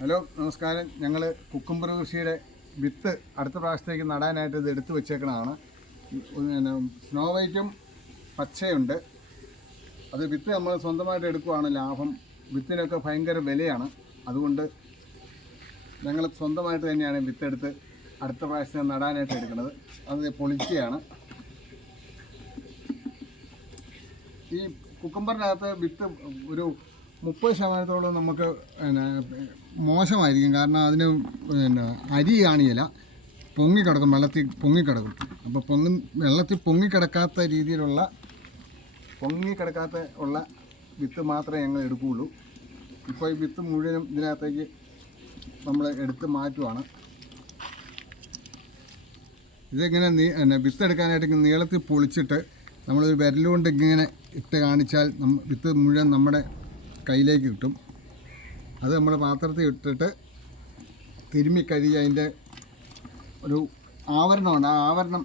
Hello നമസ്കാരം. ഞങ്ങൾ cucumber കൃഷിയുടെ വിത്ത് അടുത്ത പ്രാവശ്യത്തേക്ക് നടാനായിട്ട് ഇത് എടുത്തു വെച്ചേക്കണതാണ്. പിന്നെ സ്നോ വൈറ്റും പച്ചയുണ്ട്. അത് വിത്ത് നമ്മൾ സ്വന്തമായിട്ട് എടുക്കുവാണ് ലാഭം. വിത്തിനൊക്കെ ഭയങ്കര വിലയാണ്. അതുകൊണ്ട് ഞങ്ങൾ സ്വന്തമായിട്ട് തന്നെയാണ് വിത്തെടുത്ത് അടുത്ത പ്രാവശ്യം നടാനായിട്ട് എടുക്കുന്നത്. അത് പൊളിക്കുകയാണ്. ഈ കുക്കുംബറിനകത്ത് വിത്ത് ഒരു 30% നമുക്ക് മോശമായിരിക്കും. കാരണം അതിന് അരി കാണിയില്ല, പൊങ്ങിക്കിടക്കും, വെള്ളത്തിൽ പൊങ്ങിക്കിടക്കും. അപ്പോൾ വെള്ളത്തിൽ പൊങ്ങിക്കിടക്കാത്ത രീതിയിലുള്ള ഉള്ള വിത്ത് മാത്രമേ ഞങ്ങൾ എടുക്കുകയുള്ളൂ. ഇപ്പോൾ ഈ വിത്ത് മുഴുവനും ഇതിനകത്തേക്ക് നമ്മൾ എടുത്ത് മാറ്റുവാണ്. ഇതിങ്ങനെ വിത്ത് എടുക്കാനായിട്ട് നീളത്തിൽ പൊളിച്ചിട്ട് നമ്മളൊരു വിരലുകൊണ്ട് ഇങ്ങനെ ഇട്ട് കാണിച്ചാൽ വിത്ത് മുഴുവൻ നമ്മുടെ കയ്യിലേക്ക് കിട്ടും. അത് നമ്മൾ പാത്രത്തിൽ ഇട്ടിട്ട് തിരുമ്മി കഴുകി അതിൻ്റെ ഒരു ആവരണമുണ്ട്. ആ ആവരണം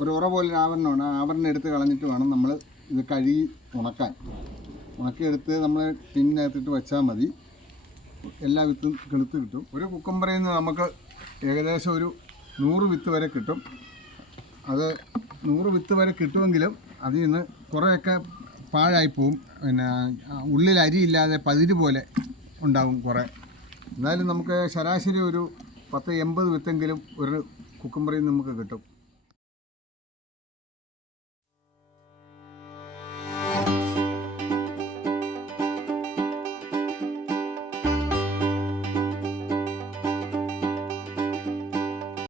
ഒരു ഉറ പോലൊരു ആവരണമുണ്ട്. ആ ആവരണം എടുത്ത് കളഞ്ഞിട്ട് വേണം നമ്മൾ ഇത് കഴുകി ഉണക്കിയെടുത്ത് നമ്മൾ ടിന്നിനകത്തിട്ട് വെച്ചാൽ മതി. എല്ലാ വിത്തും കിളുത്ത് കിട്ടും. ഒരു കുക്കുംബറിൽ നിന്ന് നമുക്ക് ഏകദേശം ഒരു 100 വിത്ത് വരെ കിട്ടും. അത് 100 വിത്ത് വരെ കിട്ടുമെങ്കിലും അതിൽ നിന്ന് കുറേയൊക്കെ പാഴായിപ്പോവും. പിന്നെ ഉള്ളിൽ അരിയില്ലാതെ പതിര് പോലെ ഉണ്ടാവും കുറേ. എന്നാലും നമുക്ക് ശരാശരി ഒരു 10-80 വിത്തെങ്കിലും ഒരു കുക്കുംബറിൽ നിന്ന് നമുക്ക് കിട്ടും.